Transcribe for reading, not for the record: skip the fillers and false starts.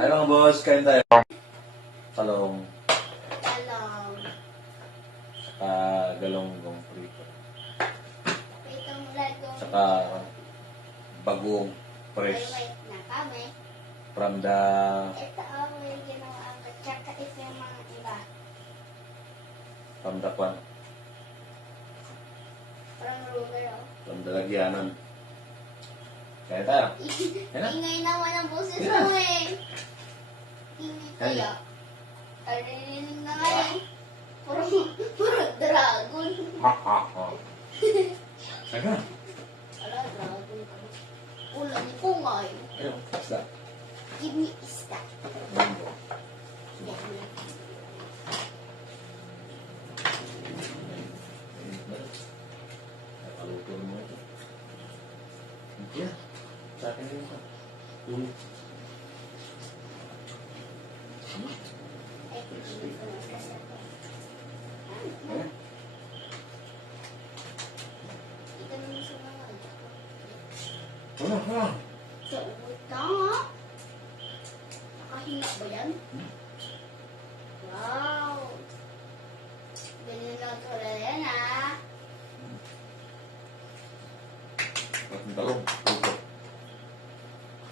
Ay mga boss, kain tayo. Talong. Talong. Saka galonggong prito. Ito mula doon. Saka bagong fresh. Wait na kami. From the... Ito yung ginawa ko. Tsaka ito yung mga iba. From the kwan. From Ruger. From the lagyanan. Kaya tayo. Yan na. Ingay naman ang boses Yan. mo eh. Ingay kaya. Karinig na nga eh. Puro dragon. Ha ha ha. Saka. Ala, dragon ka. Ulan ko nga eh. Ayun, basta. Give me isda. Mango. Yan. Nakaluto mo ito. Yeah. Sa akin yun ito. Ay, hindi ko nasasabi. Ayan. Ito naman sa mga Wala, wala. sa utang ha? Nakahina ba yan? Wow! Ganyan lang tulad yan ha? At ang talong.